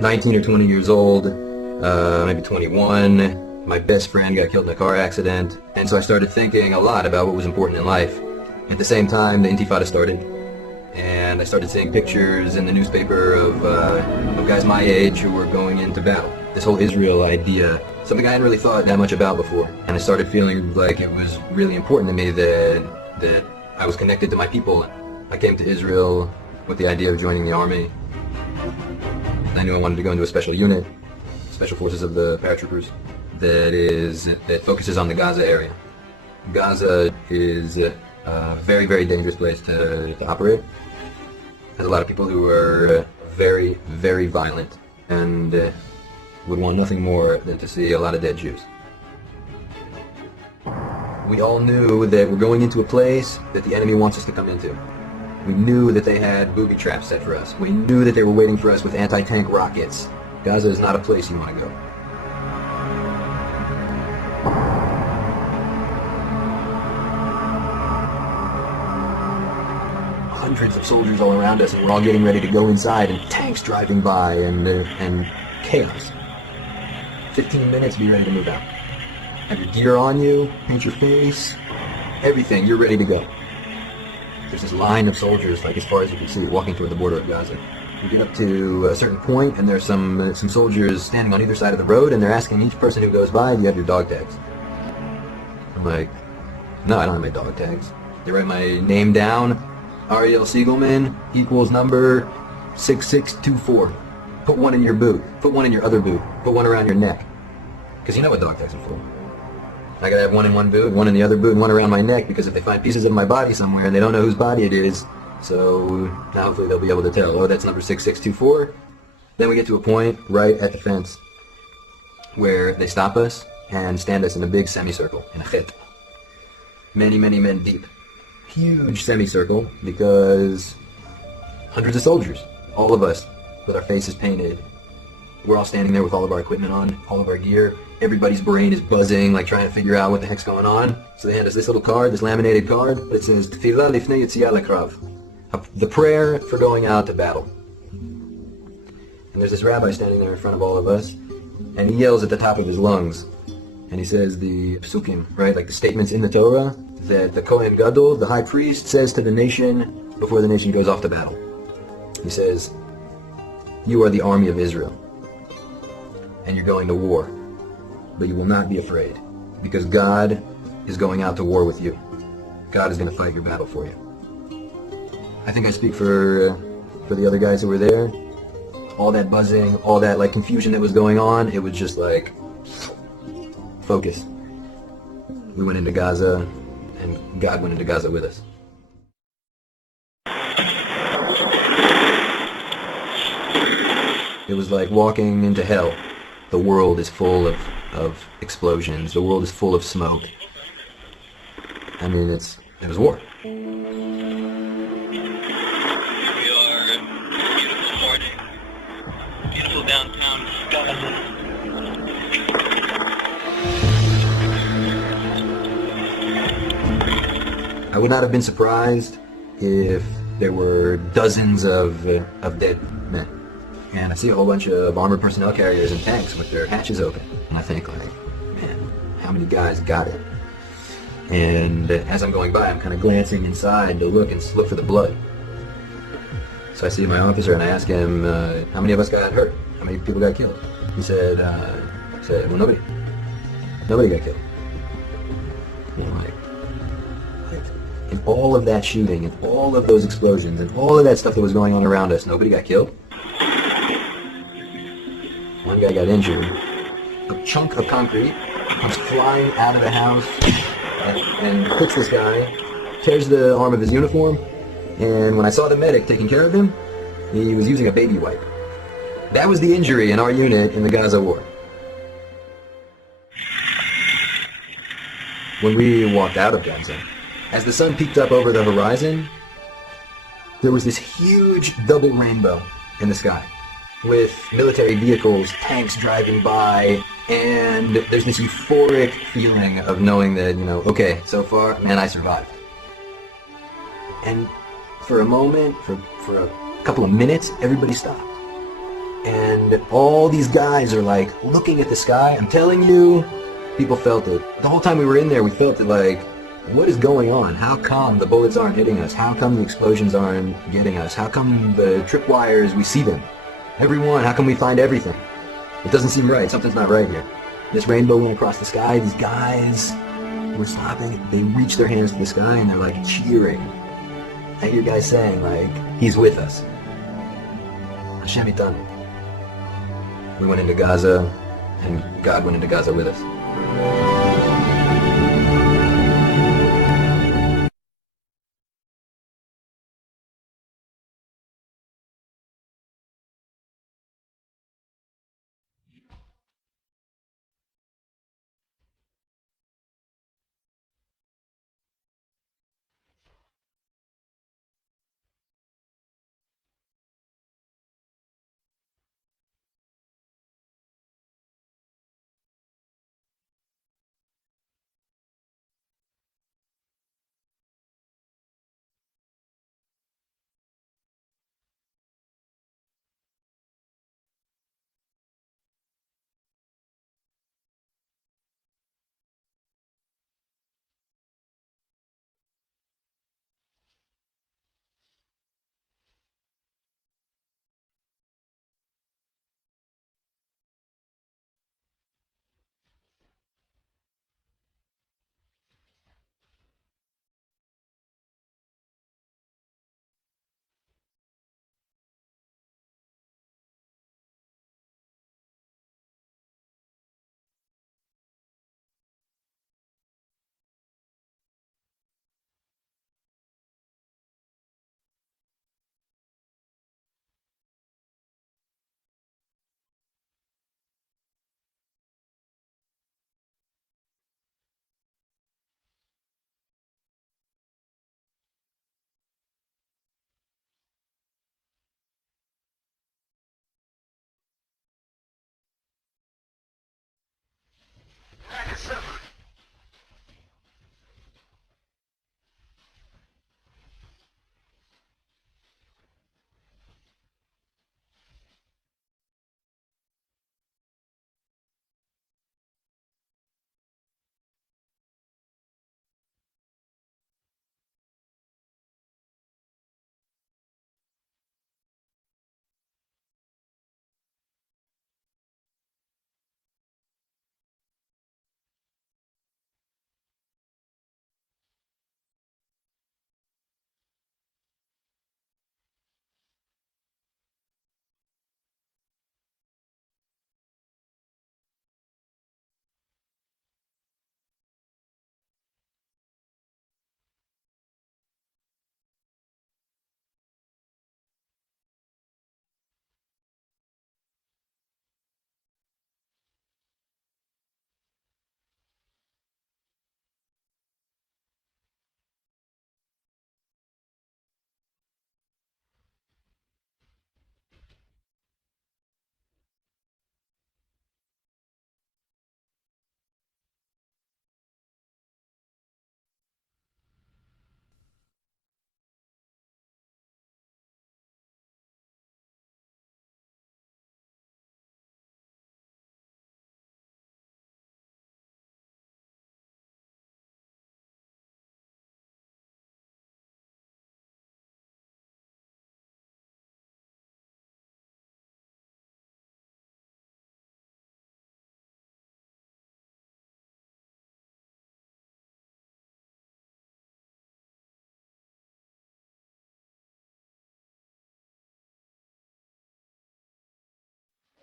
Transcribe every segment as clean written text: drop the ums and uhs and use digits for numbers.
19 or 20 years old, maybe 21. My best friend got killed in a car accident, and so I started thinking a lot about what was important in life. At the same time, the Intifada started, and I started seeing pictures in the newspaper of guys my age who were going into battle. This whole Israel idea, something I hadn't really thought that much about before, and I started feeling like it was really important to me that I was connected to my people. I came to Israel with the idea of joining the army. I knew I wanted to go into a special unit, Special Forces of the Paratroopers, that focuses on the Gaza area. Gaza is a very, very dangerous place to operate. There's a lot of people who are very, very violent and would want nothing more than to see a lot of dead Jews. We all knew that we're going into a place that the enemy wants us to come into. We knew that they had booby traps set for us. We knew that they were waiting for us with anti-tank rockets. Gaza is not a place you want to go. Hundreds of soldiers all around us, and we're all getting ready to go inside, and tanks driving by, and chaos. 15 minutes, be ready to move out. Have your gear on you, paint your face, everything, you're ready to go. There's this line of soldiers, like as far as you can see, walking toward the border of Gaza. You get up to a certain point, and there's some soldiers standing on either side of the road, and they're asking each person who goes by, do you have your dog tags? I'm like, no, I don't have my dog tags. They write my name down, Ariel Siegelman equals number 6624. Put one in your boot, put one in your other boot, put one around your neck. Because you know what dog tags are for. I gotta have one in one boot, one in the other boot, and one around my neck, because if they find pieces of my body somewhere and they don't know whose body it is, so now hopefully they'll be able to tell, oh, that's number 6624. Then we get to a point right at the fence where they stop us and stand us in a big semicircle, in a chet. Many, many men deep. Huge semicircle, because hundreds of soldiers, all of us, with our faces painted. We're all standing there with all of our equipment on, all of our gear. Everybody's brain is buzzing, like trying to figure out what the heck's going on. So they hand us this little card, this laminated card, that says, Tefillah lifnei yetziat lekrav. The prayer for going out to battle. And there's this rabbi standing there in front of all of us, and he yells at the top of his lungs. And he says the psukim, right, like the statements in the Torah, that the Kohen Gadol, the high priest, says to the nation before the nation goes off to battle. He says, you are the army of Israel, and you're going to war, but you will not be afraid, because God is going out to war with you. God is going to fight your battle for you. I think I speak for the other guys who were there. All that buzzing, all that like confusion that was going on, it was just like, focus. We went into Gaza, and God went into Gaza with us. It was like walking into hell. The world is full of explosions. The world is full of smoke. I mean, it was war. We are beautiful morning, beautiful downtown Gaza. I would not have been surprised if there were dozens of dead men. And I see a whole bunch of armored personnel carriers and tanks with their hatches open. And I think, like, man, how many guys got it? And as I'm going by, I'm kind of glancing inside to look for the blood. So I see my officer and I ask him, how many of us got hurt? How many people got killed? He said, well, nobody. Nobody got killed. And I'm like, in all of that shooting, and all of those explosions, and all of that stuff that was going on around us, nobody got killed? One guy got injured. A chunk of concrete comes flying out of the house and hits this guy, tears the arm of his uniform, and when I saw the medic taking care of him, he was using a baby wipe. That was the injury in our unit in the Gaza war. When we walked out of Gaza, as the sun peeked up over the horizon, there was this huge double rainbow in the sky, with military vehicles, tanks driving by, and there's this euphoric feeling of knowing that, okay, so far, man, I survived. And for a moment, for a couple of minutes, everybody stopped. And all these guys are like looking at the sky. I'm telling you, people felt it. The whole time we were in there, we felt it like, what is going on? How come the bullets aren't hitting us? How come the explosions aren't getting us? How come the tripwires, we see them? Everyone, how come we find everything? It doesn't seem right. Something's not right here. This rainbow went across the sky. These guys were stopping. They reached their hands to the sky and they're like cheering. I hear guys saying like, he's with us. Hashem itanu. We went into Gaza, and God went into Gaza with us.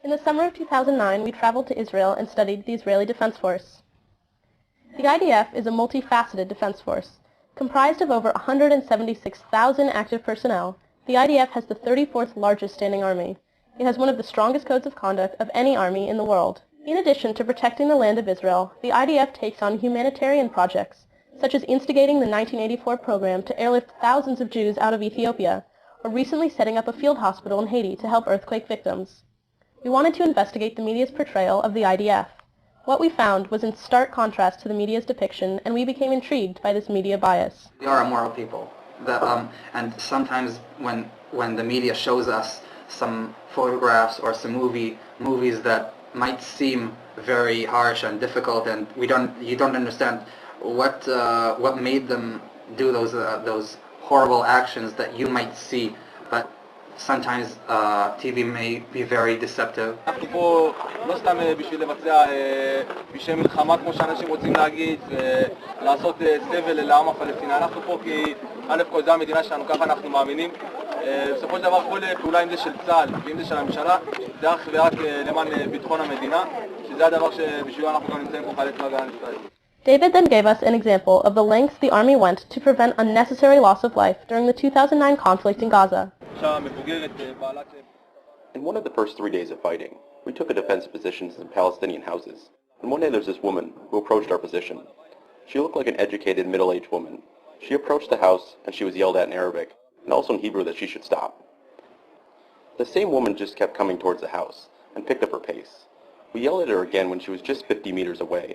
In the summer of 2009, we traveled to Israel and studied the Israeli Defense Force. The IDF is a multifaceted defense force. Comprised of over 176,000 active personnel, the IDF has the 34th largest standing army. It has one of the strongest codes of conduct of any army in the world. In addition to protecting the land of Israel, the IDF takes on humanitarian projects, such as instigating the 1984 program to airlift thousands of Jews out of Ethiopia, or recently setting up a field hospital in Haiti to help earthquake victims. We wanted to investigate the media's portrayal of the IDF. What we found was in stark contrast to the media's depiction, and we became intrigued by this media bias. We are a moral people, and sometimes when the media shows us some photographs or some movies that might seem very harsh and difficult, and you don't understand what made them do those horrible actions that you might see, but sometimes TV may be very deceptive. אנחנו פה לא סתם בשביל לבצע פשעי מלחמה כמו שאנשים רוצים להגיד ולעשות סבל לעם הפלסטיני. אנחנו פה כי א' כל זה המדינה שלנו, ככה אנחנו מאמינים. בסופו של דבר כל פעולה אם זה של צה"ל ואם זה של הממשלה זה אך ורק למען ביטחון המדינה, שזה הדבר שבשבילו אנחנו גם נמצאים פה חיילי צבא הגנה לישראל. David then gave us an example of the lengths the army went to prevent unnecessary loss of life during the 2009 conflict in Gaza. In one of the first 3 days of fighting, we took a defensive positions in Palestinian houses, and one day there's this woman who approached our position. She looked like an educated, middle-aged woman. She approached the house, and she was yelled at in Arabic, and also in Hebrew that she should stop. The same woman just kept coming towards the house, and picked up her pace. We yelled at her again when she was just 50 meters away,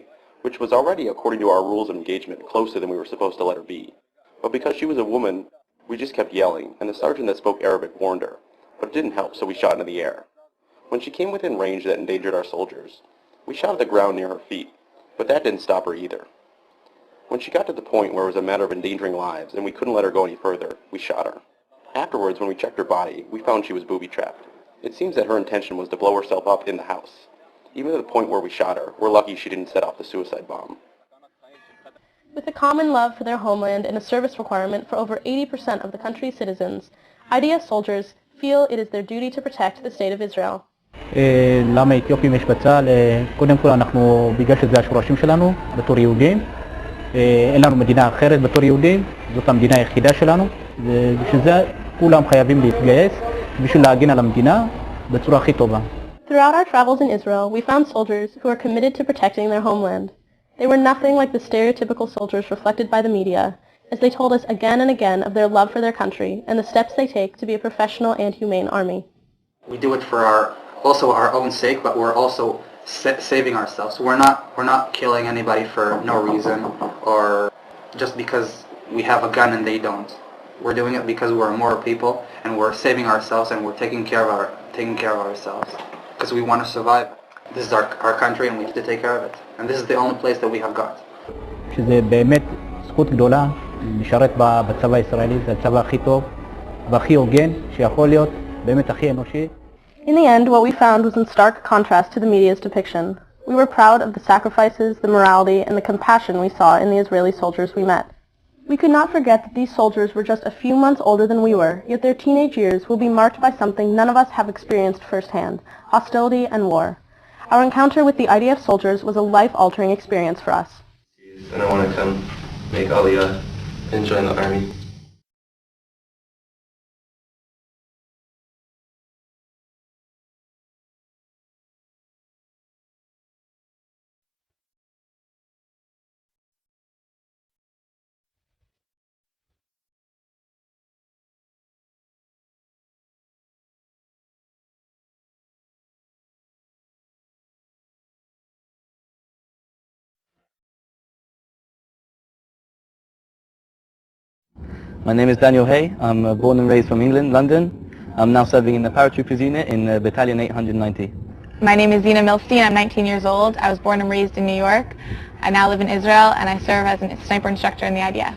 which was already, according to our rules of engagement, closer than we were supposed to let her be. But because she was a woman, we just kept yelling, and the sergeant that spoke Arabic warned her, but it didn't help, so we shot into the air. When she came within range that endangered our soldiers, we shot at the ground near her feet, but that didn't stop her either. When she got to the point where it was a matter of endangering lives and we couldn't let her go any further, we shot her. Afterwards, when we checked her body, we found she was booby-trapped. It seems that her intention was to blow herself up in the house. Even to the point where we shot her, we're lucky she didn't set off the suicide bomb. With a common love for their homeland and a service requirement for over 80% of the country's citizens, IDF soldiers feel it is their duty to protect the state of Israel. למה אתיופים יש בצה"ל? קודם כל אנחנו, בגלל שזה השורשים שלנו, בתור יהודים, אין לנו מדינה אחרת בתור יהודים, זאת המדינה היחידה שלנו, ובשביל זה כולם חייבים להתגייס, בשביל להגן על המדינה בצורה הכי טובה. Throughout our travels in Israel, we found soldiers who are committed to protecting their homeland. They were nothing like the stereotypical soldiers reflected by the media, as they told us again and again of their love for their country and the steps they take to be a professional and humane army. We do it for also our own sake, but we're also saving ourselves. We're not killing anybody for no reason or just because we have a gun and they don't. We're doing it because we're moral people and we're saving ourselves and we're taking care of ourselves because we want to survive. This is our country and we have to take care of it. And this is the only place that we have got. שזה באמת זכות גדולה לשרת בצבא הישראלי, זה הצבא הכי טוב והכי הוגן שיכול להיות, באמת הכי אנושי. In the end, what we found was in stark contrast to the media's depiction. We were proud of the sacrifices, the morality, and the compassion we saw in the Israeli soldiers we met. We could not forget that these soldiers were just a few months older than we were, yet their teenage years will be marked by something none of us have experienced firsthand, hostility and war. Our encounter with the IDF soldiers was a life-altering experience for us. And I want to come make Aliyah and join the army. My name is Daniel Hay. I'm born and raised from England, London. I'm now serving in the paratroopers unit in Battalion 890. My name is Zina Milstein. I'm 19 years old. I was born and raised in New York. I now live in Israel and I serve as a sniper instructor in the IDF.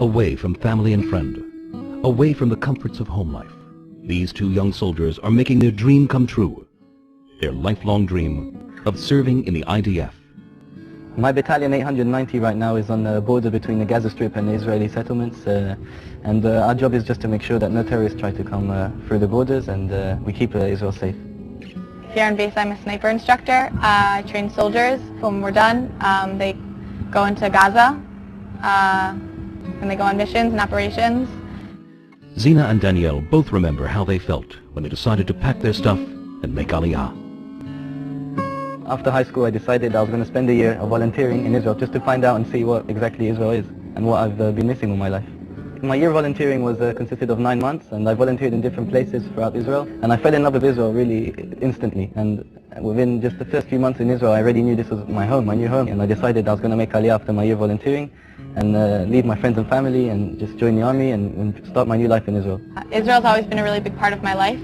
Away from family and friend, away from the comforts of home life, these two young soldiers are making their dream come true, their lifelong dream of serving in the IDF. My battalion 890 right now is on the border between the Gaza Strip and the Israeli settlements, and our job is just to make sure that no terrorists try to come through the borders, and we keep Israel safe. Here on base I'm a sniper instructor. I train soldiers. When we're done, they go into Gaza and they go on missions and operations. Zina and Danielle both remember how they felt when they decided to pack their stuff and make Aliyah. After high school I decided I was going to spend a year of volunteering in Israel just to find out and see what exactly Israel is and what I've been missing all my life. My year volunteering was consisted of 9 months, and I volunteered in different places throughout Israel. And I fell in love with Israel really instantly. And within just the first few months in Israel, I already knew this was my home, my new home. And I decided I was going to make Aliyah after my year volunteering and leave my friends and family and just join the army and start my new life in Israel. Israel's always been a really big part of my life.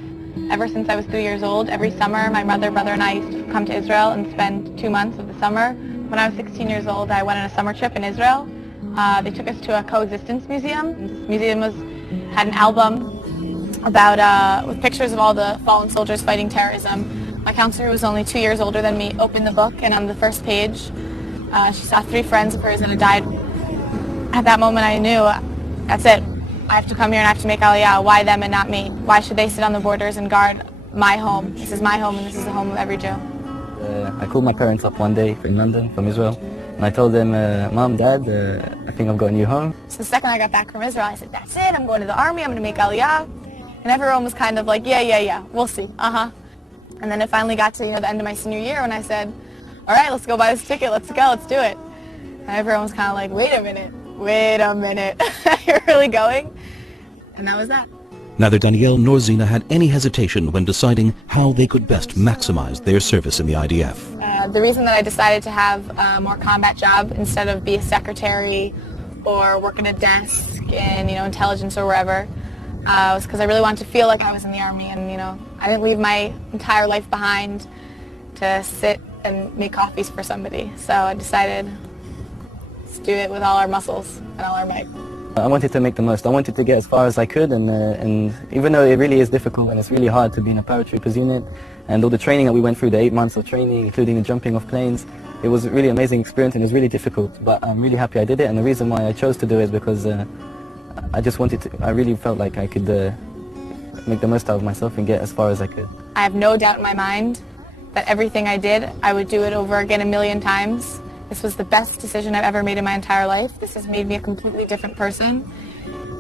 Ever since I was 3 years old, every summer my mother, brother, and I used to come to Israel and spend 2 months of the summer. When I was 16 years old, I went on a summer trip in Israel. They took us to a coexistence museum. This museum had an album about with pictures of all the fallen soldiers fighting terrorism. My counselor, who was only 2 years older than me, opened the book, and on the first page, she saw 3 friends of hers that had died. At that moment, I knew, that's it. I have to come here and I have to make Aliyah. Why them and not me? Why should they sit on the borders and guard my home? This is my home, and this is the home of every Jew. I called my parents up one day in London from Israel, and I told them, Mom, Dad, I think I've got a new home. So the second I got back from Israel, I said, that's it, I'm going to the army, I'm going to make Aliyah. And everyone was kind of like, yeah, we'll see, And then it finally got to the end of my senior year when I said, all right, let's go buy this ticket, let's go, let's do it. And everyone was kind of like, wait a minute, you're really going? And that was that. Neither Danielle nor Zina had any hesitation when deciding how they could best maximize their service in the IDF. The reason that I decided to have a more combat job instead of be a secretary or work at a desk in intelligence or wherever was because I really wanted to feel like I was in the army, and I didn't leave my entire life behind to sit and make coffees for somebody. So I decided let's do it with all our muscles and all our might. I wanted to make the most. I wanted to get as far as I could, and even though it really is difficult and it's really hard to be in a paratroopers unit, and all the training that we went through, the 8 months of training, including the jumping off planes, it was a really amazing experience and it was really difficult. But I'm really happy I did it, and the reason why I chose to do it is because I really felt like I could make the most out of myself and get as far as I could. I have no doubt in my mind that everything I did, I would do it over again 1,000,000 times. This was the best decision I've ever made in my entire life. This has made me a completely different person.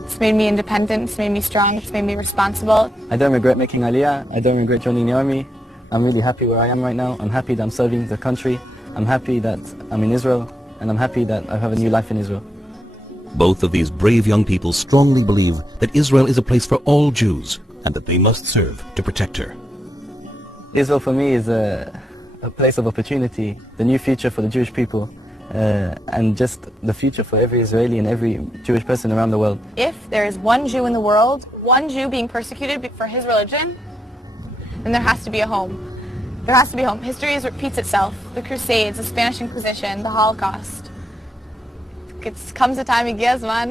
It's made me independent, it's made me strong, it's made me responsible. I don't regret making Aliyah, I don't regret joining the army. I'm really happy where I am right now. I'm happy that I'm serving the country. I'm happy that I'm in Israel, and I'm happy that I have a new life in Israel. Both of these brave young people strongly believe that Israel is a place for all Jews and that they must serve to protect her. Israel for me is a place of opportunity, the new future for the Jewish people, and just the future for every Israeli and every Jewish person around the world. If there is one Jew in the world, one Jew being persecuted for his religion, then there has to be a home. There has to be a home. History repeats itself. The Crusades, the Spanish Inquisition, the Holocaust. It comes a time, man,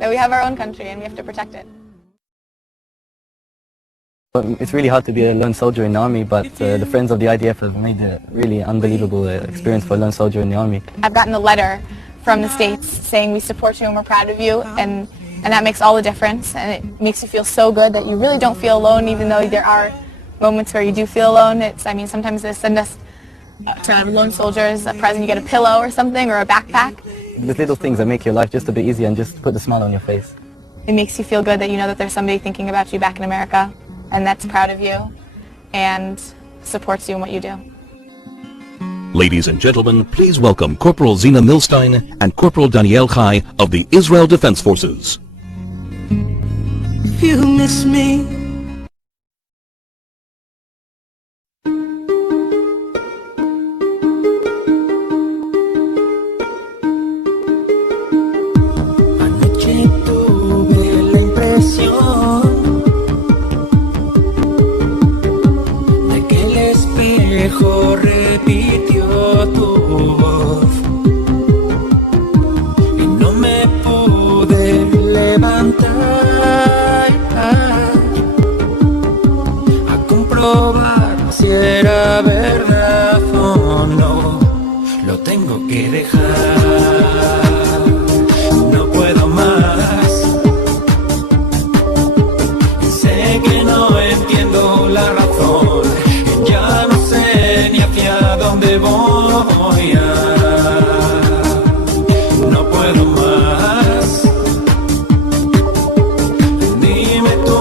that we have our own country and we have to protect it. It's really hard to be a lone soldier in the army, but the friends of the IDF have made a really unbelievable experience for a lone soldier in the army. I've gotten a letter from the States saying we support you and we're proud of you, and that makes all the difference, and it makes you feel so good that you really don't feel alone, even though there are moments where you do feel alone. Sometimes they send us to lone soldiers a present, you get a pillow or something, or a backpack. There's little things that make your life just a bit easier and just put a smile on your face. It makes you feel good that you know that there's somebody thinking about you back in America, and that's proud of you and supports you in what you do. Ladies and gentlemen, please welcome Corporal Zina Milstein and Corporal Danielle Chai of the Israel Defense Forces. If you miss me, anoche tuve la impresión de que el espejo repitió tu voz y no me pude levantar a comprobar si era verdad o no. Lo tengo que dejar, no puedo más. Sé que no entiendo la razón, ya no sé ni hacia dónde voy. No puedo más. Dime tú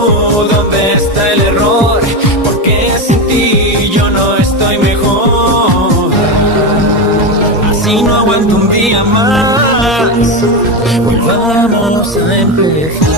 dónde está el error, porque sin ti yo no estoy mejor. Así no aguanto un día más. más. Volvamos a empezar.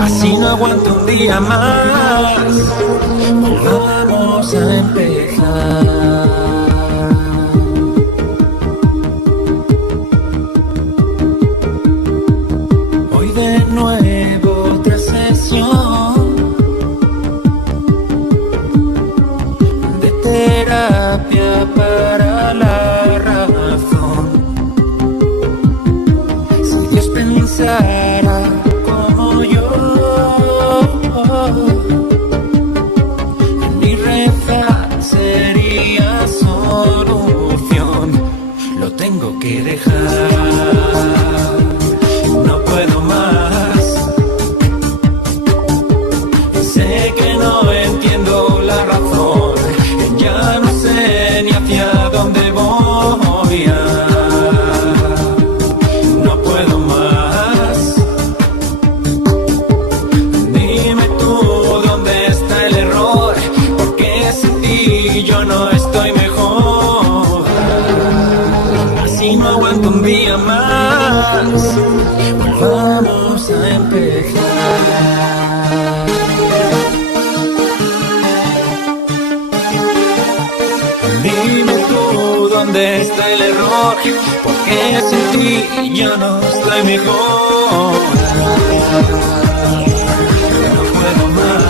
Así no aguanto un día más. Volvamos a empezar. Hoy de nuevo otra sesión de terapia para la razón. Si Dios pensara como yo, ni rezar sería solución. Lo tengo que dejar, no puedo más. Sé que no entiendo la razón, ya no sé ni hacia dónde voy. No puedo más. Dime tú dónde está el error, porque sin ti yo no estoy mejor. Así no aguanto un día más. Volvamos a empezar. Dime tú dónde está el error, porque sin ti yo no estoy mejor. No puedo más.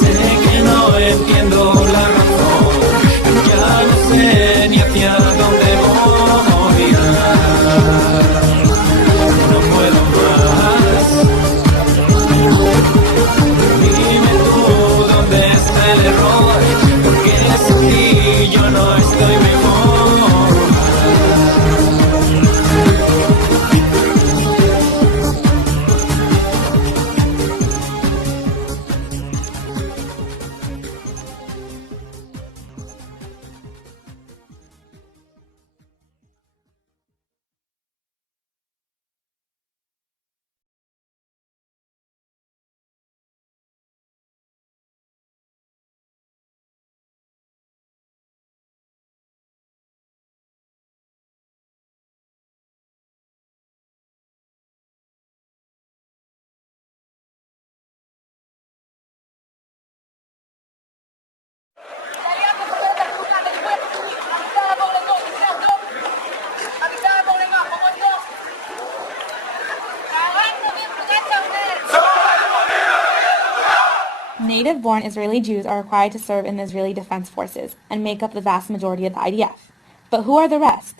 Sé que no entiendo la razón, ya no sé ni hacia dónde voy. No puedo más. Dime tú dónde está el error, porque sin ti yo no estoy mejor. Native-born Israeli Jews are required to serve in the Israeli Defense Forces and make up the vast majority of the IDF. But who are the rest?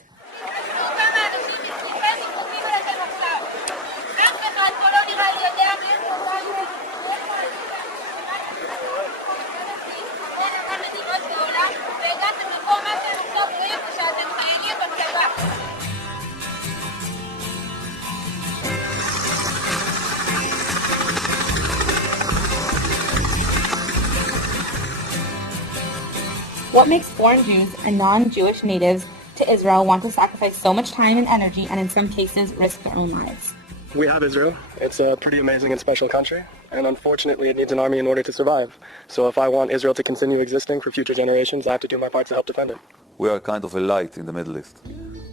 What makes foreign Jews and non-Jewish natives to Israel want to sacrifice so much time and energy and in some cases risk their own lives? We have Israel. It's a pretty amazing and special country, and unfortunately it needs an army in order to survive. So if I want Israel to continue existing for future generations, I have to do my part to help defend it. We are kind of a light in the Middle East.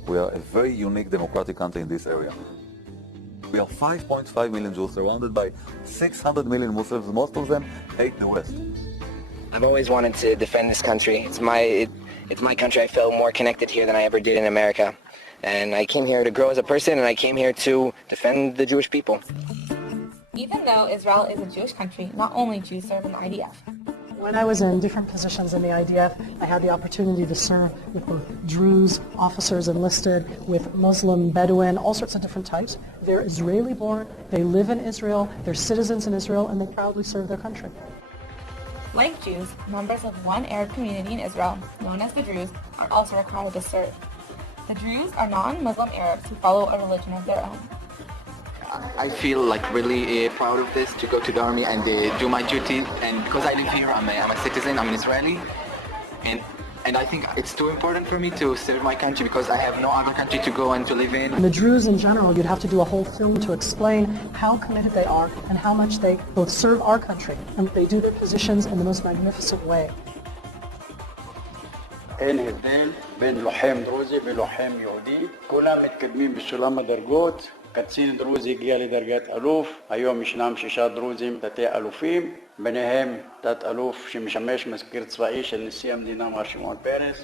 We are a very unique democratic country in this area. We are 5.5 million Jews surrounded by 600 million Muslims. Most of them hate the West. I've always wanted to defend this country. It's my country. I feel more connected here than I ever did in America. And I came here to grow as a person, and I came here to defend the Jewish people. Even though Israel is a Jewish country, not only Jews serve in the IDF. When I was in different positions in the IDF, I had the opportunity to serve with both Druze officers enlisted, with Muslim, Bedouin, all sorts of different types. They're Israeli born, they live in Israel, they're citizens in Israel, and they proudly serve their country. Like Jews, members of one Arab community in Israel, known as the Druze, are also required to serve. The Druze are non-Muslim Arabs who follow a religion of their own. I feel like really proud of this to go to the army and do my duty. And because I live here, I'm a citizen, I'm an Israeli. And I think it's too important for me to serve my country because I have no other country to go and to live in. And the Druze in general, you'd have to do a whole film to explain how committed they are and how much they both serve our country and they do their positions in the most magnificent way. אין הבדל בין לוחם דרוזי ולוחם יהודי. כולם מתקדמים בסולם הדרגות. קצין דרוזי הגיע לדרגת אלוף. היום ישנם 6 דרוזים תתי אלופים. ביניהם תת אלוף שמשמש מזכיר צבאי של נשיא המדינה מר שמעון פרס.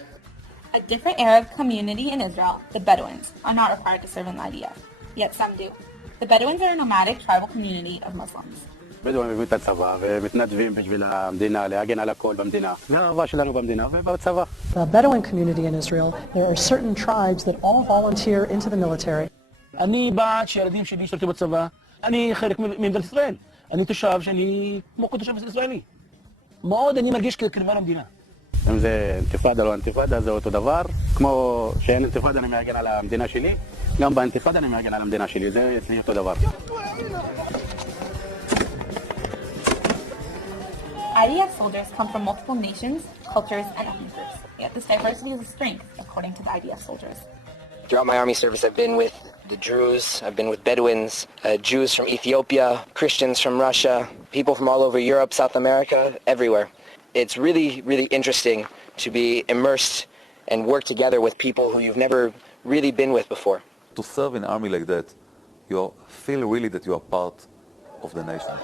A different Arab community in Israel, the Bedouins, are not required to serve in the IDF, yet some do. The Bedouins are a nomadic tribal community of Muslims. בדואים מביאים את הצבא ומתנדבים בשביל המדינה, להגן על הכל במדינה. והאהבה שלנו במדינה ובצבא. The Bedouin community in Israel, there are certain tribes that all volunteer into the military. אני בעד שהילדים שלי ישרתו בצבא, אני חלק ממדינת ישראל. אני תושב שאני כמו תושב ישראלי. מאוד אני מרגיש כקרבן המדינה. אם זה אינתיפאדה לא אינתיפאדה, זה אותו דבר. כמו שאין אינתיפאדה אני מגן על המדינה שלי, גם באינתיפאדה אני מגן על המדינה שלי. זה אצלי אותו דבר. IDF soldiers come from multiple nations, cultures, and ethnic groups. Yet this diversity is a strength, according to the IDF soldiers. Throughout my army service, I've been with the Druze, I've been with Bedouins, Jews from Ethiopia, Christians from Russia, people from all over Europe, South America, everywhere. It's really, really interesting to be immersed and work together with people who you've never really been with before. To serve in an army like that, you feel really that you are part of the nation.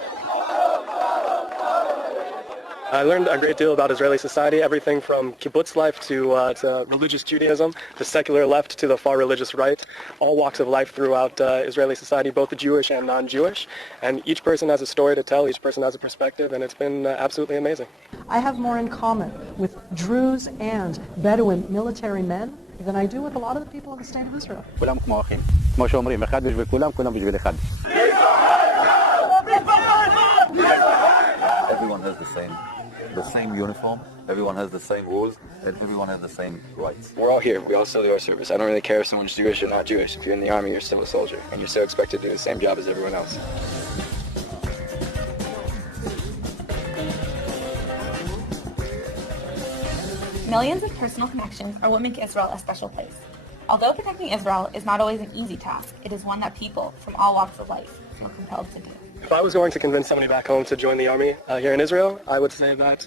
I learned a great deal about Israeli society, everything from kibbutz life to religious Judaism, the secular left to the far religious right, all walks of life throughout Israeli society, both the Jewish and non-Jewish. And each person has a story to tell, each person has a perspective, and it's been absolutely amazing. I have more in common with Druze and Bedouin military men than I do with a lot of the people in the state of Israel. כולם כמו אחים. כמו שאומרים, אחד בשביל כולם, כולם בשביל אחד. Everyone has the same uniform, everyone has the same rules, and everyone has the same rights. We're all here. We all still do our service. I don't really care if someone's Jewish or not Jewish. If you're in the army, you're still a soldier, and you're still expected to do the same job as everyone else. Millions of personal connections are what make Israel a special place. Although protecting Israel is not always an easy task, it is one that people from all walks of life feel compelled to do. If I was going to convince somebody back home to join the army here in Israel, I would say that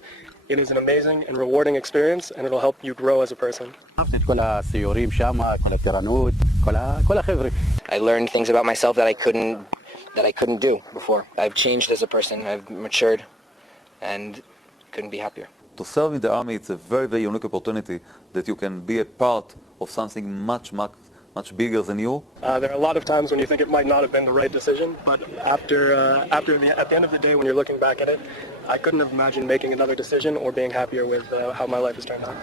it is an amazing and rewarding experience, and it'll help you grow as a person. I learned things about myself that I couldn't do before. I've changed as a person. I've matured, and couldn't be happier. To serve in the army, it's a very, very unique opportunity that you can be a part of something much bigger than you. There are a lot of times when you think it might not have been the right decision, but at the end of the day, when you're looking back at it, I couldn't have imagined making another decision or being happier with how my life has turned out.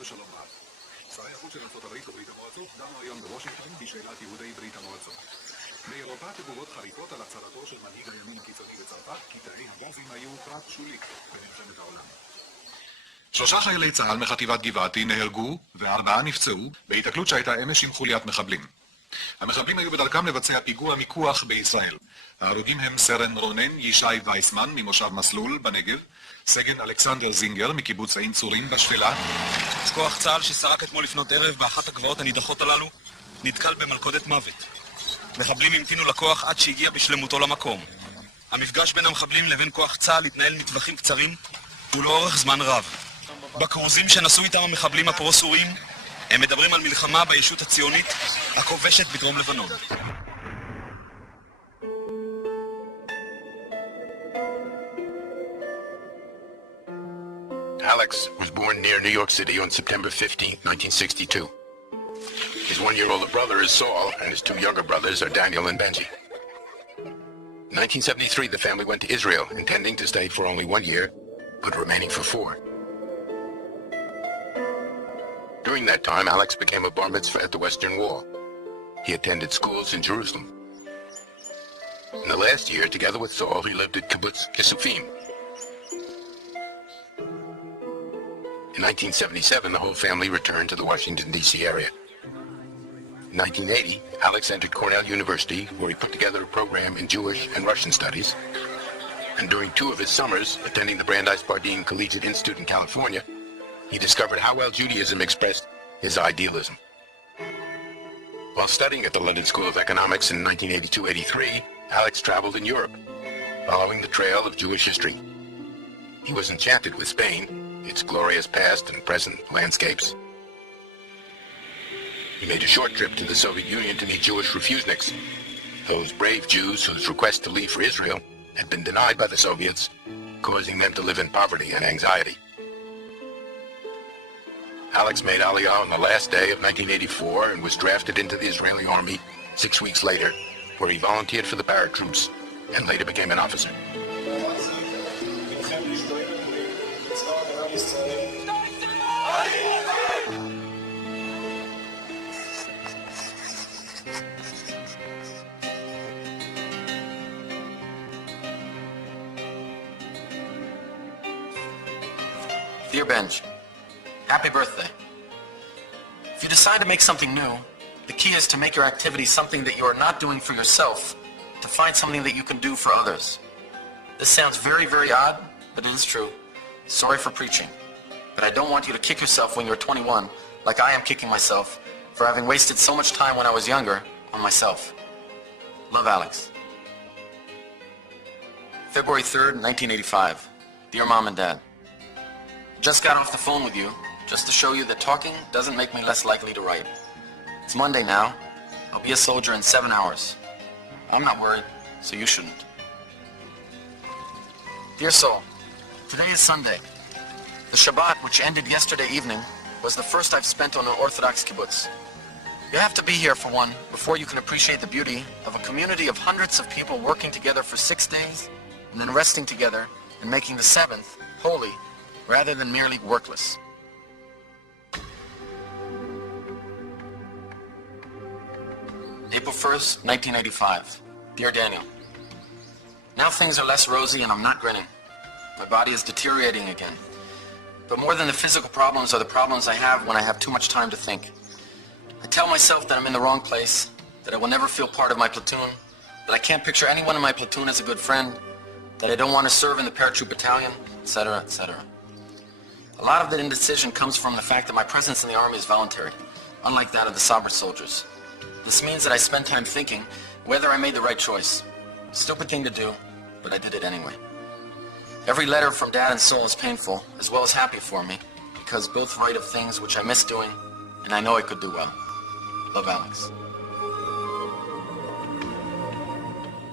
ושלום רב. שרי החוץ של ארצות הברית וברית המועצות דנו היום בוושינגטון בשאלת יהודי ברית המועצות. באירופה תגובות חריפות על הצהרתו של מנהיג הימין הקיצוני בצרפת כי תאי הגזים היו פרט שולי במלחמת העולם. 3 חיילי צה"ל מחטיבת גבעתי נהרגו ו4 נפצעו בהיתקלות שהייתה אמש עם חוליית מחבלים. המחבלים היו בדרכם לבצע פיגוע מיקוח בישראל. ההרוגים הם סרן רונן ישי וייסמן ממושב מסלול בנגב, סגן אלכסנדר זינגר מקיבוץ עין צורים בשפלה. כוח צה"ל שסרק אתמול לפנות ערב באחת הגבעות הנידחות הללו נתקל במלכודת מוות. מחבלים המתינו לכוח עד שהגיע בשלמותו למקום. המפגש בין המחבלים לבין כוח צה"ל התנהל מטווחים קצרים ולאורך זמן רב. בקרוזים שנסעו איתם המחבלים הפרו-סוריים הם מדברים על מלחמה בישות הציונית הכובשת בדרום לבנון. Alex was born near New York City on September 15, 1962. His one-year-old brother is Saul, and his two younger brothers are Daniel and Benji. In 1973, the family went to Israel, intending to stay for only 1 year, but remaining for 4. During that time, Alex became a bar mitzvah at the Western Wall. He attended schools in Jerusalem. In the last year, together with Saul, he lived at Kibbutz Kisufim. In 1977, the whole family returned to the Washington, D.C. area. In 1980, Alex entered Cornell University, where he put together a program in Jewish and Russian studies. And during 2 of his summers, attending the Brandeis Bardeen Collegiate Institute in California, he discovered how well Judaism expressed his idealism. While studying at the London School of Economics in 1982-83, Alex traveled in Europe, following the trail of Jewish history. He was enchanted with Spain, its glorious past and present landscapes. He made a short trip to the Soviet Union to meet Jewish refuseniks, those brave Jews whose request to leave for Israel had been denied by the Soviets, causing them to live in poverty and anxiety. Alex made Aliyah on the last day of 1984 and was drafted into the Israeli army 6 weeks later, where he volunteered for the paratroops and later became an officer. Dear Benj, happy birthday. If you decide to make something new, the key is to make your activity something that you are not doing for yourself, to find something that you can do for others. This sounds very, very odd, but it is true. Sorry for preaching, but I don't want you to kick yourself when you're 21, like I am kicking myself, for having wasted so much time when I was younger on myself. Love, Alex. February 3rd, 1985. Dear Mom and Dad, just got off the phone with you, just to show you that talking doesn't make me less likely to write. It's Monday now. I'll be a soldier in 7 hours. I'm not worried, so you shouldn't. Dear Saul, today is Sunday. The Shabbat, which ended yesterday evening, was the first I've spent on an Orthodox kibbutz. You have to be here for one before you can appreciate the beauty of a community of hundreds of people working together for 6 days and then resting together and making the 7th holy rather than merely workless. April 1st, 1985. Dear Daniel, now things are less rosy and I'm not grinning. My body is deteriorating again. But more than the physical problems are the problems I have when I have too much time to think. I tell myself that I'm in the wrong place, that I will never feel part of my platoon, that I can't picture anyone in my platoon as a good friend, that I don't want to serve in the paratroop battalion, etc., etc. A lot of that indecision comes from the fact that my presence in the army is voluntary, unlike that of the Sabra soldiers. This means that I spend time thinking whether I made the right choice. Stupid thing to do, but I did it anyway. Every letter from Dad and Sol is painful, as well as happy for me, because both write of things which I miss doing, and I know I could do well. Love, Alex.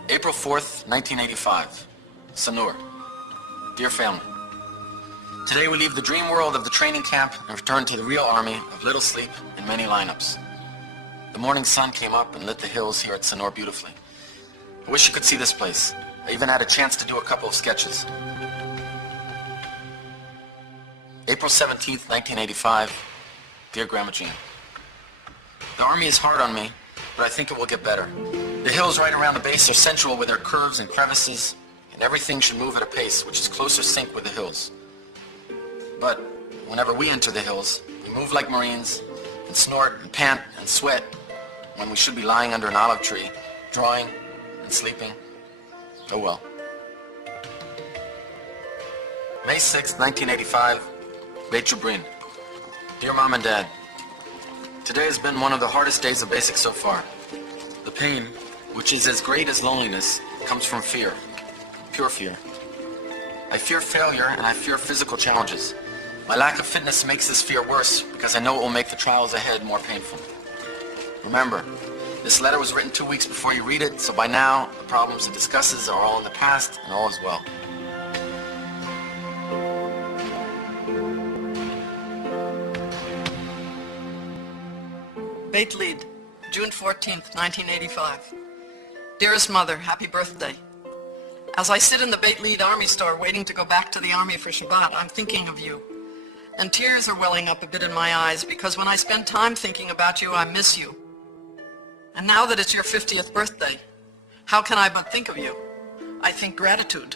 April 4th, 1985. Sanur. Dear family, today we leave the dream world of the training camp and return to the real army of little sleep and many lineups. The morning sun came up and lit the hills here at Sanur beautifully. I wish you could see this place. I even had a chance to do a couple of sketches. April 17th, 1985. Dear Grandma Jean, the army is hard on me, but I think it will get better. The hills right around the base are sensual with their curves and crevices, and everything should move at a pace which is closer sync with the hills. But whenever we enter the hills, we move like Marines and snort and pant and sweat when we should be lying under an olive tree, drawing and sleeping. Oh well. May 6th, 1985, Beit Jubrin. Dear Mom and Dad, today has been one of the hardest days of basic so far. The pain, which is as great as loneliness, comes from fear, pure fear. I fear failure and I fear physical challenges. My lack of fitness makes this fear worse because I know it will make the trials ahead more painful. Remember, this letter was written 2 weeks before you read it, so by now, the problems it discusses are all in the past and all is well. Beit Lead, June 14th, 1985. Dearest Mother, happy birthday. As I sit in the Beit Lead Army store waiting to go back to the Army for Shabbat, I'm thinking of you. And tears are welling up a bit in my eyes because when I spend time thinking about you, I miss you. And now that it's your 50th birthday, how can I but think of you? I think gratitude,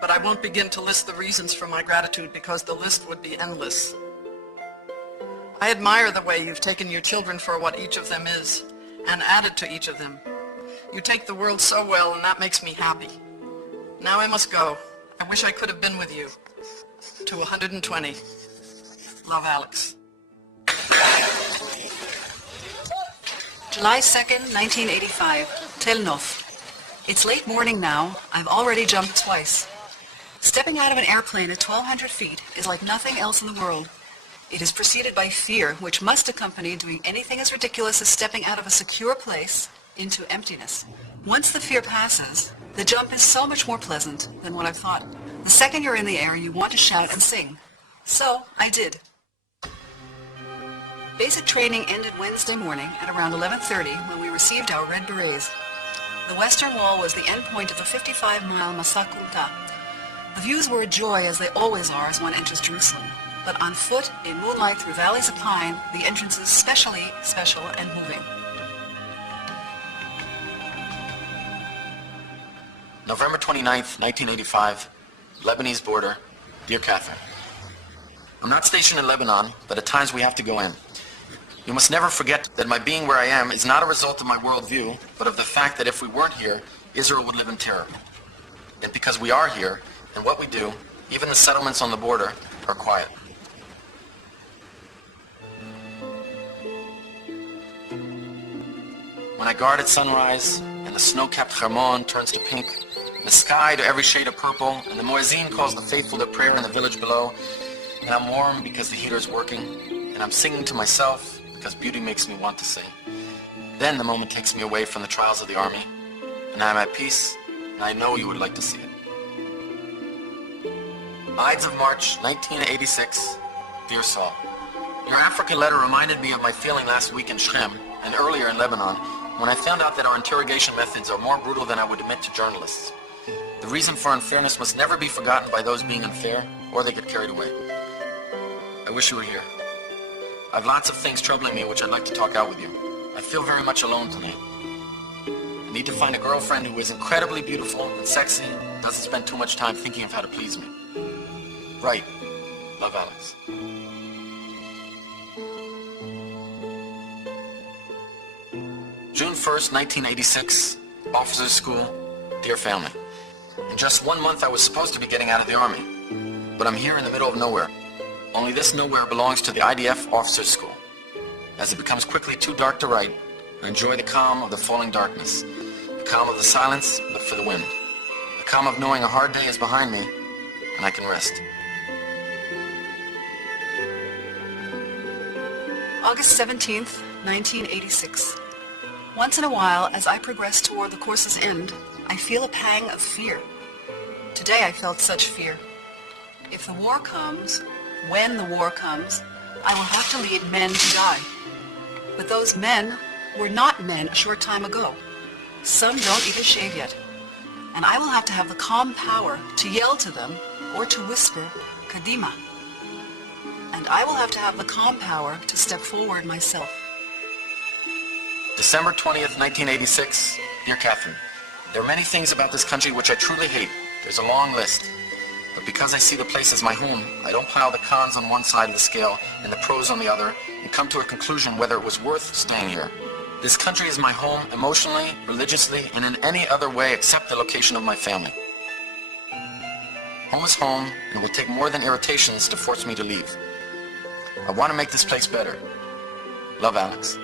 but I won't begin to list the reasons for my gratitude because the list would be endless. I admire the way you've taken your children for what each of them is, and added to each of them. You take the world so well, and that makes me happy. Now I must go. I wish I could have been with you. To 120. Love, Alex. July 2nd, 1985, Tel Nov. It's late morning now. I've already jumped twice. Stepping out of an airplane at 1,200 feet is like nothing else in the world. It is preceded by fear, which must accompany doing anything as ridiculous as stepping out of a secure place into emptiness. Once the fear passes, the jump is so much more pleasant than what I thought. The second you're in the air, you want to shout and sing. So, I did. Basic training ended Wednesday morning at around 11:30 when we received our red berets. The western wall was the end point of the 55-mile Masakunta. The views were a joy, as they always are as one enters Jerusalem. But on foot, in moonlight through valleys of pine, the entrance is special and moving. November 29th, 1985, Lebanese border, Dear Catherine. I'm not stationed in Lebanon, but at times we have to go in. You must never forget that my being where I am is not a result of my worldview, but of the fact that if we weren't here, Israel would live in terror. And because we are here, and what we do, even the settlements on the border are quiet. When I guard at sunrise, and the snow-capped Hermon turns to pink, the sky to every shade of purple, and the Muezzin calls the faithful to prayer in the village below, and I'm warm because the heater's working, and I'm singing to myself because beauty makes me want to sing. Then the moment takes me away from the trials of the army, and I'm at peace, and I know you would like to see it. Ides of March, 1986, Dear Saul. Your Africa letter reminded me of my feeling last week in Shem, and earlier in Lebanon, when I found out that our interrogation methods are more brutal than I would admit to journalists. The reason for unfairness must never be forgotten by those being unfair, or they get carried away. I wish you were here. I've lots of things troubling me which I'd like to talk out with you. I feel very much alone tonight. I need to find a girlfriend who is incredibly beautiful and sexy, doesn't spend too much time thinking of how to please me. Right. Love, Alex. June 1st, 1986, Officers School, Dear Family. In just 1 month I was supposed to be getting out of the Army, but I'm here in the middle of nowhere. Only this nowhere belongs to the IDF Officers School. As it becomes quickly too dark to write, I enjoy the calm of the falling darkness, the calm of the silence but for the wind, the calm of knowing a hard day is behind me and I can rest. August 17th, 1986. Once in a while, as I progress toward the course's end, I feel a pang of fear. Today I felt such fear. If the war comes, when the war comes, I will have to lead men to die. But those men were not men a short time ago. Some don't even shave yet. And I will have to have the calm power to yell to them or to whisper, Kadima. And I will have to have the calm power to step forward myself. December 20th, 1986, Dear Catherine. There are many things about this country which I truly hate. There's a long list. But because I see the place as my home, I don't pile the cons on one side of the scale and the pros on the other and come to a conclusion whether it was worth staying here. This country is my home emotionally, religiously, and in any other way except the location of my family. Home is home, and it will take more than irritations to force me to leave. I want to make this place better. Love, Alex.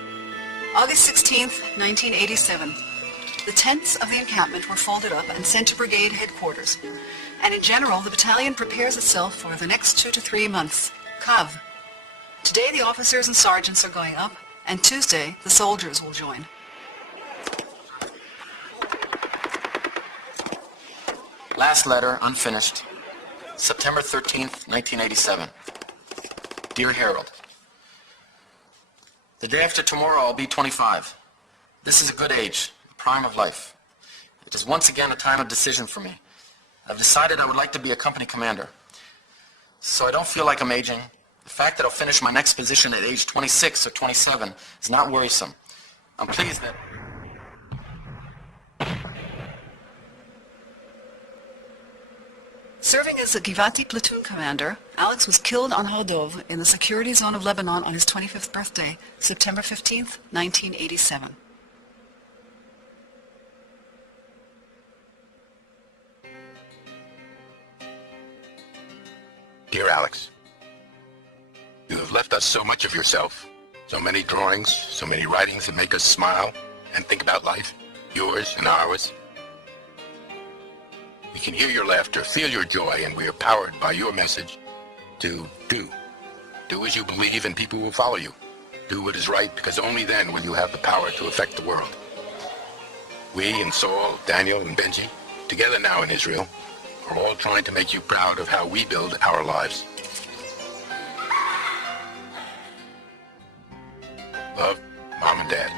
August 16th, 1987. The tents of the encampment were folded up and sent to brigade headquarters. And in general, the battalion prepares itself for the next 2 to 3 months. Kav. Today the officers and sergeants are going up, and Tuesday the soldiers will join. Last letter, unfinished. September 13th, 1987. Dear Harold, the day after tomorrow I'll be 25. This is a good age, the prime of life. It is once again a time of decision for me. I've decided I would like to be a company commander. So I don't feel like I'm aging. The fact that I'll finish my next position at age 26 or 27 is not worrisome. I'm pleased that... Serving as a Givati platoon commander, Alex was killed on Haldov in the security zone of Lebanon on his 25th birthday, September 15th, 1987. Dear Alex, you have left us so much of yourself, so many drawings, so many writings that make us smile and think about life, yours and ours. We can hear your laughter, feel your joy, and we are powered by your message to do. Do as you believe and people will follow you. Do what is right, because only then will you have the power to affect the world. We and Saul, Daniel, and Benji, together now in Israel, are all trying to make you proud of how we build our lives. Love, Mom and Dad.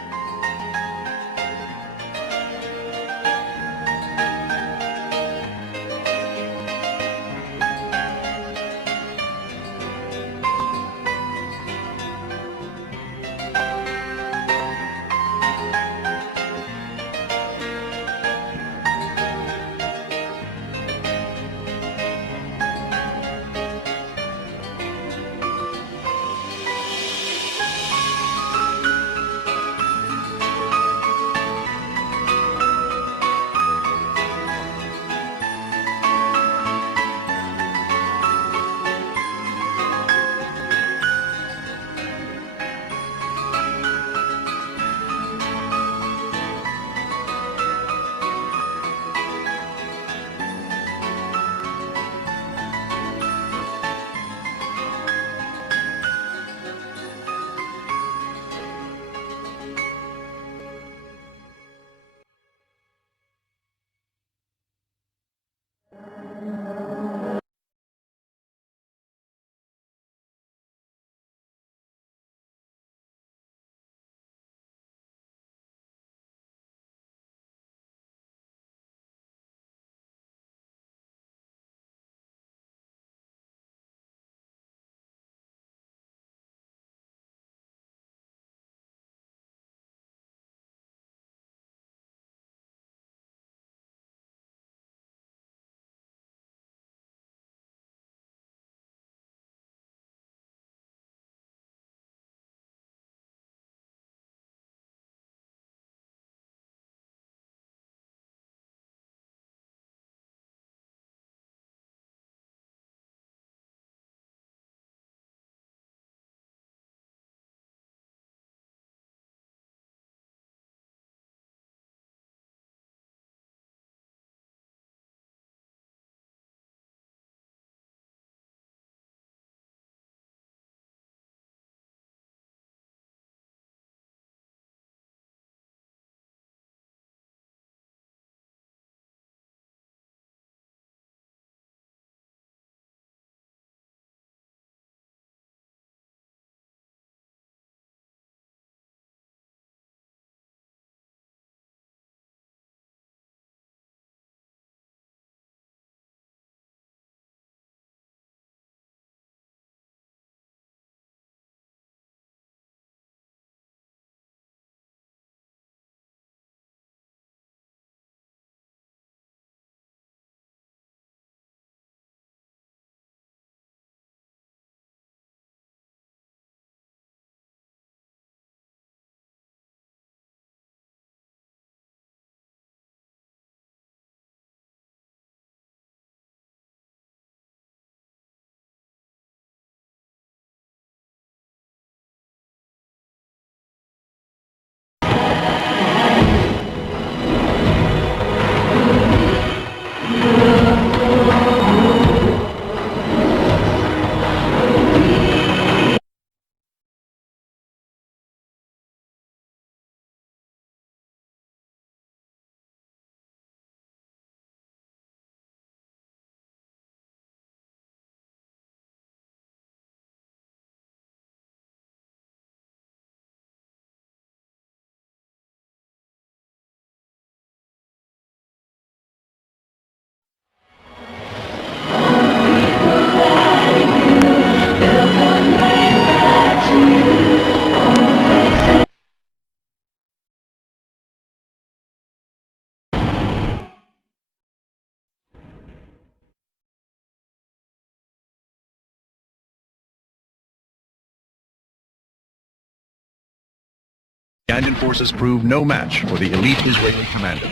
Ugandan forces prove no match for the elite Israeli commandos.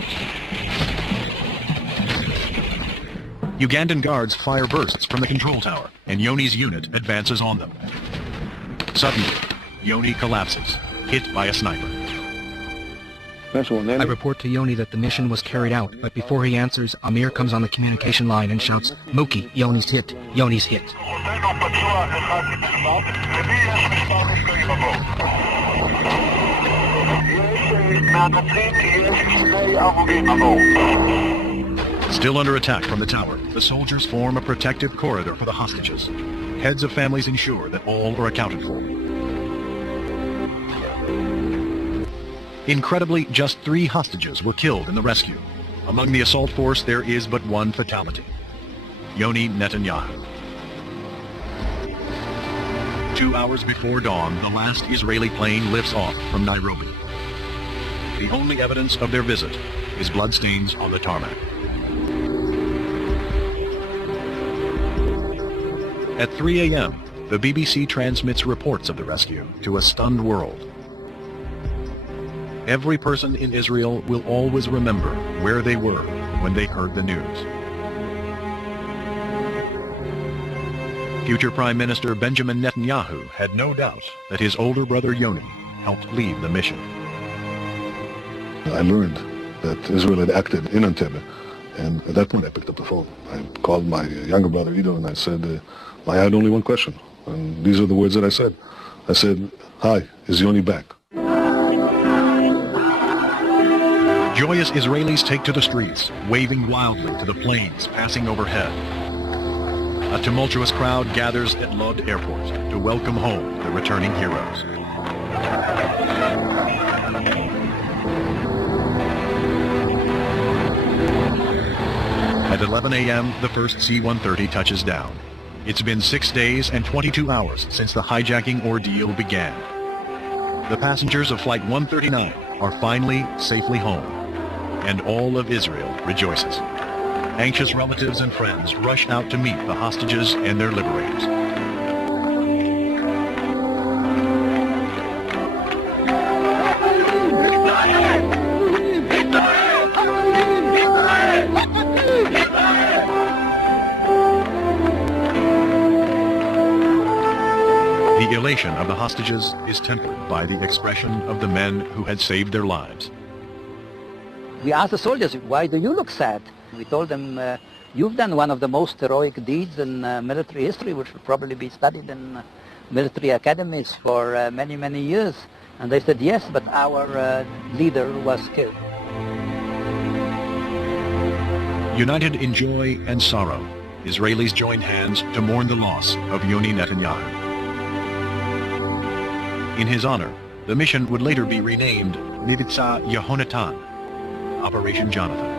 Ugandan guards fire bursts from the control tower, and Yoni's unit advances on them. Suddenly, Yoni collapses, hit by a sniper. I report to Yoni that the mission was carried out, but before he answers, Amir comes on the communication line and shouts, "Mookie, Yoni's hit. Yoni's hit." Still under attack from the tower, the soldiers form a protective corridor for the hostages. Heads of families ensure that all are accounted for. Incredibly, just 3 hostages were killed in the rescue. Among the assault force, there is but one fatality: Yoni Netanyahu. 2 hours before dawn, the last Israeli plane lifts off from Nairobi. The only evidence of their visit is bloodstains on the tarmac. At 3 a.m., the BBC transmits reports of the rescue to a stunned world. Every person in Israel will always remember where they were when they heard the news. Future Prime Minister Benjamin Netanyahu had no doubt that his older brother Yoni helped lead the mission. I learned that Israel had acted in Entebbe, and at that point I picked up the phone. I called my younger brother Ido and I said, I had only one question, and these are the words that I said. I said, "Hi, is Yoni back?" Joyous Israelis take to the streets, waving wildly to the planes passing overhead. A tumultuous crowd gathers at Lod Airport to welcome home the returning heroes. At 11 a.m., the first C-130 touches down. It's been 6 days and 22 hours since the hijacking ordeal began. The passengers of Flight 139 are finally safely home, and all of Israel rejoices. Anxious relatives and friends rush out to meet the hostages and their liberators. The elation of the hostages is tempered by the expression of the men who had saved their lives. We asked the soldiers, "Why do you look sad?" We told them, "You've done one of the most heroic deeds in military history, which will probably be studied in military academies for many, many years." And they said, "Yes, but our leader was killed." United in joy and sorrow, Israelis joined hands to mourn the loss of Yoni Netanyahu. In his honor, the mission would later be renamed Mivitza Yehonatan, Operation Jonathan.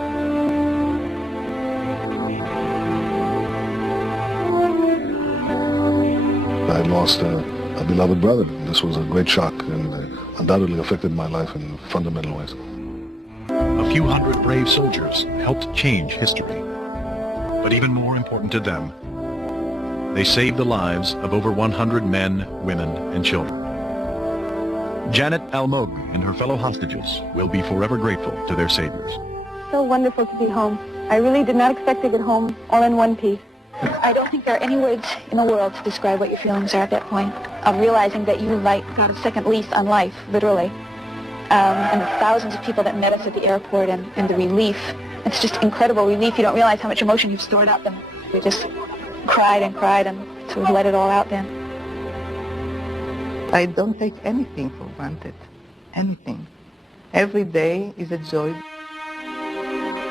I lost a beloved brother. This was a great shock and undoubtedly affected my life in fundamental ways. A few hundred brave soldiers helped change history. But even more important to them, they saved the lives of over 100 men, women, and children. Janet Almog and her fellow hostages will be forever grateful to their saviors. So wonderful to be home. I really did not expect to get home all in one piece. I don't think there are any words in the world to describe what your feelings are at that point, of realizing that you got a second lease on life, literally. And the thousands of people that met us at the airport and the relief. It's just incredible relief. You don't realize how much emotion you've stored up, and we just cried and sort of let it all out then. I don't take anything for granted. Anything. Every day is a joy.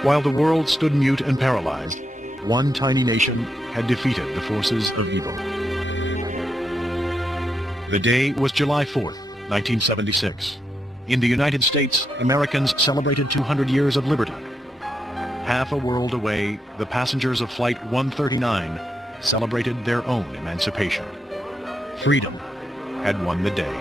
While the world stood mute and paralyzed, one tiny nation had defeated the forces of evil. The day was July 4th, 1976. In the United States, Americans celebrated 200 years of liberty. Half a world away, the passengers of Flight 139 celebrated their own emancipation. Freedom had won the day.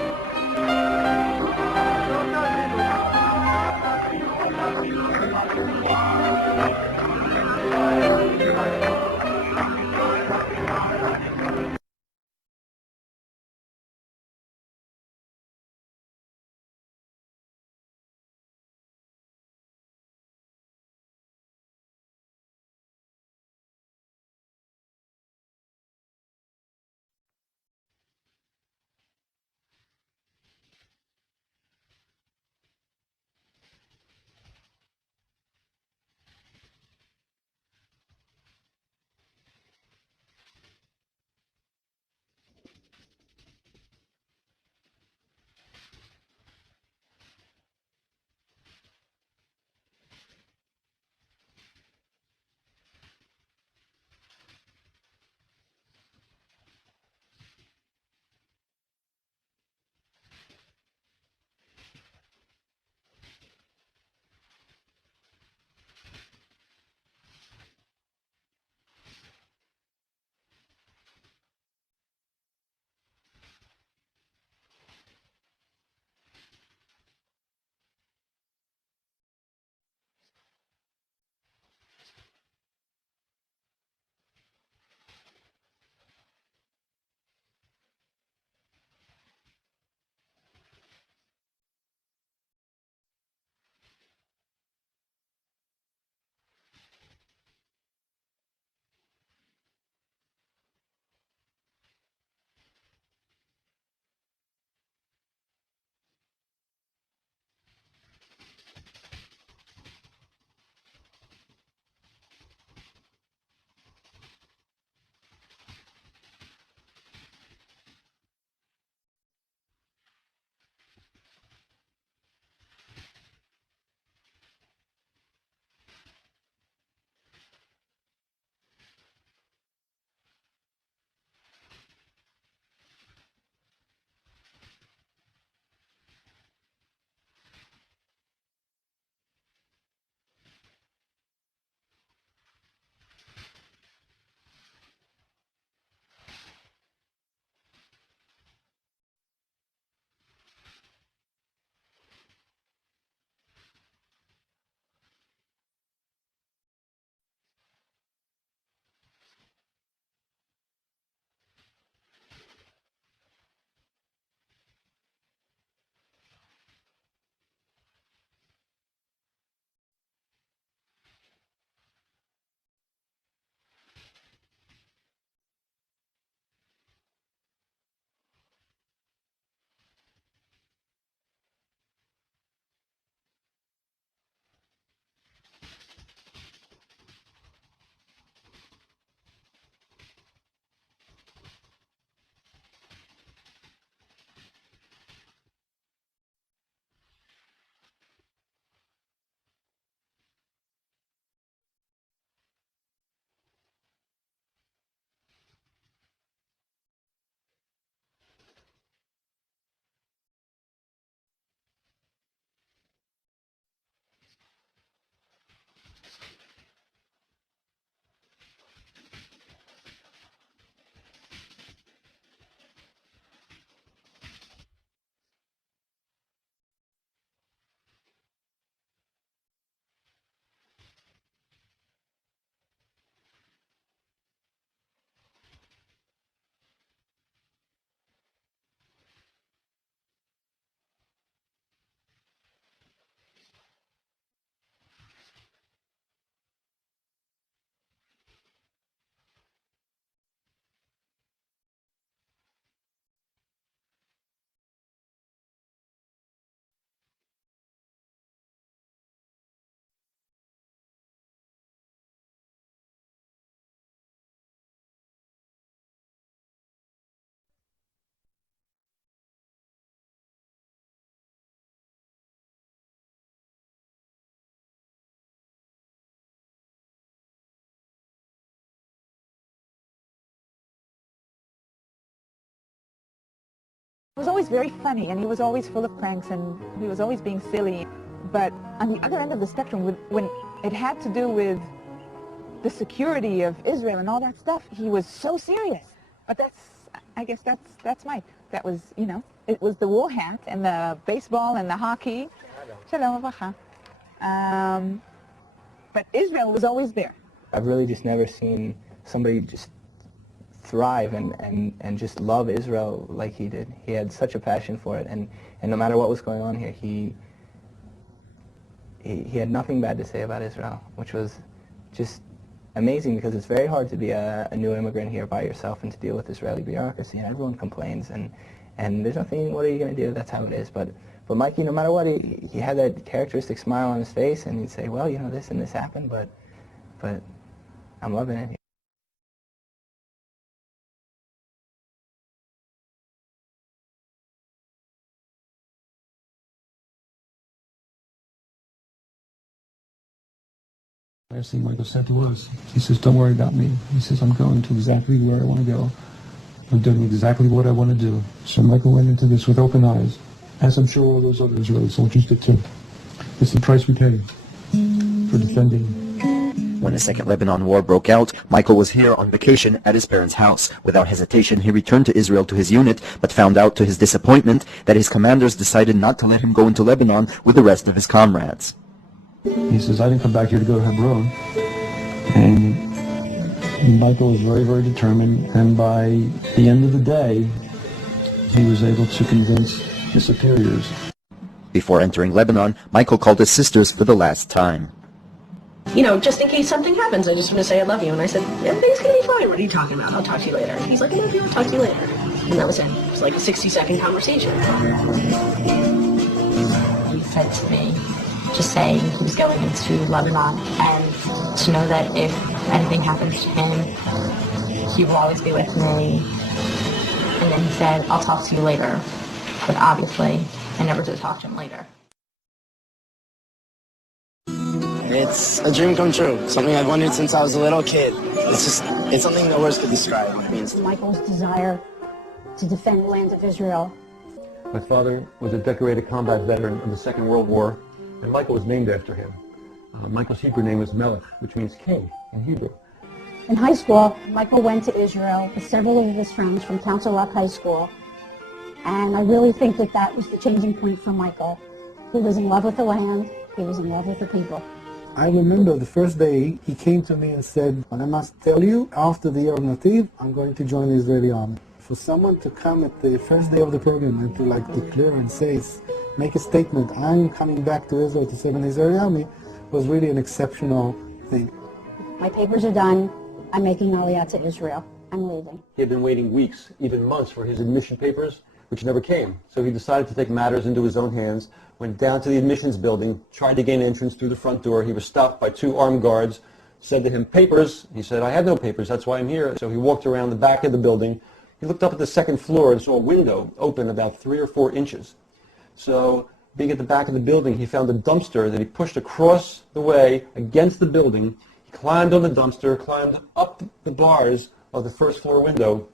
He was always very funny, and he was always full of pranks, and he was always being silly. But on the other end of the spectrum, when it had to do with the security of Israel and all that stuff, he was so serious. But I guess that's Mike. That was, it was the war hat and the baseball and the hockey. Shalom Avracha. But Israel was always there. I've really just never seen somebody just thrive and just love Israel like he did. He had such a passion for it, and no matter what was going on here, he had nothing bad to say about Israel, which was just amazing, because it's very hard to be a new immigrant here by yourself and to deal with Israeli bureaucracy, and everyone complains, and there's nothing, what are you going to do? That's how it is. But Mikey, no matter what, he had that characteristic smile on his face, and he'd say, well, this and this happened, but I'm loving it here. Last thing Michael said to us, he says, don't worry about me. He says, I'm going to exactly where I want to go. I'm doing exactly what I want to do. So Michael went into this with open eyes, as I'm sure all those other Israeli soldiers did too. It's the price we pay for defending. When the Second Lebanon War broke out, Michael was here on vacation at his parents' house. Without hesitation, he returned to Israel to his unit, but found out to his disappointment that his commanders decided not to let him go into Lebanon with the rest of his comrades. He says, I didn't come back here to go to Hebron. And Michael was very, very determined, and by the end of the day, he was able to convince his superiors. Before entering Lebanon, Michael called his sisters for the last time. Just in case something happens, I just want to say I love you. And I said, everything's going to be fine. What are you talking about? I'll talk to you later. He's like, I love you. I'll talk to you later. And that was it. It was like a 60-second conversation. He said to me, just saying he was going into Lebanon, and to know that if anything happens to him, he will always be with me. And then he said, I'll talk to you later. But obviously, I never did talk to him later. It's a dream come true, something I've wanted since I was a little kid. It's something no words could describe what it means. Michael's desire to defend the land of Israel. My father was a decorated combat veteran of the Second World War, and Michael was named after him. Michael's Hebrew name was Melech, which means king in Hebrew. In high school, Michael went to Israel with several of his friends from Council Rock High School, and I really think that was the changing point for Michael. He was in love with the land, he was in love with the people. I remember the first day he came to me and said, I must tell you, after the year of Nativ, I'm going to join the Israeli army. For someone to come at the first day of the program and to declare and say, make a statement, I'm coming back to Israel to serve in the Israeli army, was really an exceptional thing. My papers are done. I'm making Aliyah to Israel. I'm leaving. He had been waiting weeks, even months, for his admission papers, which never came. So he decided to take matters into his own hands, went down to the admissions building, tried to gain entrance through the front door. He was stopped by 2 armed guards, said to him, papers? He said, I have no papers, that's why I'm here. So he walked around the back of the building. He looked up at the second floor and saw a window open about 3 or 4 inches. So being at the back of the building, he found a dumpster that he pushed across the way against the building. He climbed on the dumpster, climbed up the bars of the first floor window,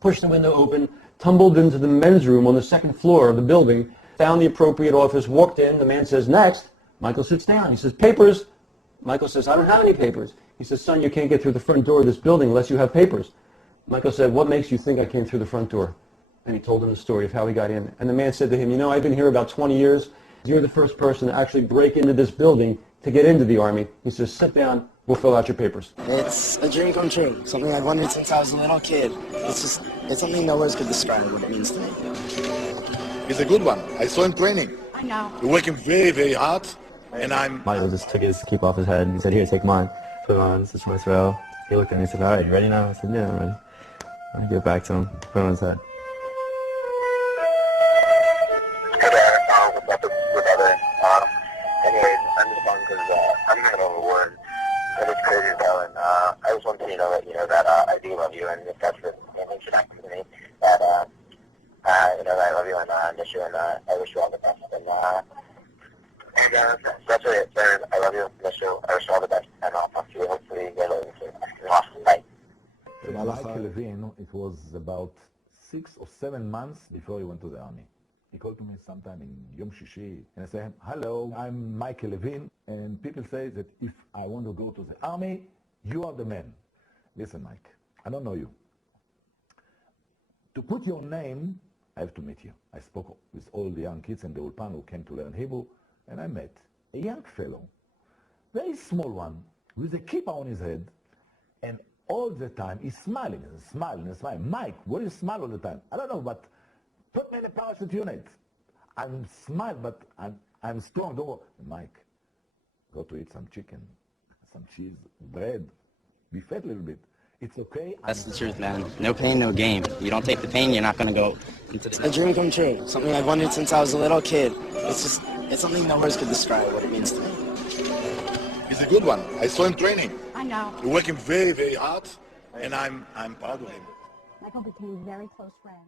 pushed the window open, tumbled into the men's room on the second floor of the building, found the appropriate office, walked in. The man says, next. Michael sits down. He says, papers. Michael says, I don't have any papers. He says, son, you can't get through the front door of this building unless you have papers. Michael said, what makes you think I came through the front door? And he told him the story of how he got in. And the man said to him, I've been here about 20 years. You're the first person to actually break into this building to get into the army. He says, sit down. We'll fill out your papers. It's a dream come true, something I've wanted since I was a little kid. It's something no words could describe what it means to me. He's a good one. I saw him training. I know. He's working very, very hard, and I'm... Michael just took his keep off his head and he said, here, take mine. Put it on, this is my throw. He looked at me and said, all right, you ready now? I said, yeah, I'm ready. I give it back to him, put it on his head. Anyways, I'm just calling because I'm kind of overwhelmed. And it's crazy as hell, and I just want to let you know that I do love you, and if that's anything should happen to me, that that I love you and I miss you, and I wish you all the best. And that's really it, sir. I love you, miss you, I wish you all the best, and I'll talk to you hopefully later. Awesome night. I can reveal, it was about 6 or 7 months before he went to the army. He called to me sometime in Yom Shishi, and I said, hello, I'm Michael Levin, and people say that if I want to go to the army, you are the man. Listen, Mike, I don't know you. To put your name, I have to meet you. I spoke with all the young kids in the Ulpan who came to learn Hebrew, and I met a young fellow, very small one, with a kippah on his head, and all the time he's smiling and smiling and smiling. Mike, why do you smile all the time? I don't know, but put me in a parachute unit. I'm smile, but I'm strong. Don't worry. Mike, go to eat some chicken, some cheese, bread. Be fat a little bit. It's okay. That's the truth, man. No pain, no gain. You don't take the pain, you're not going to go into the... A dream come true. Something I've wanted since I was a little kid. It's something no words could describe what it means to me. He's a good one. I saw him training. I know. He's working very, very hard, and I'm proud of him. Michael became very close friends.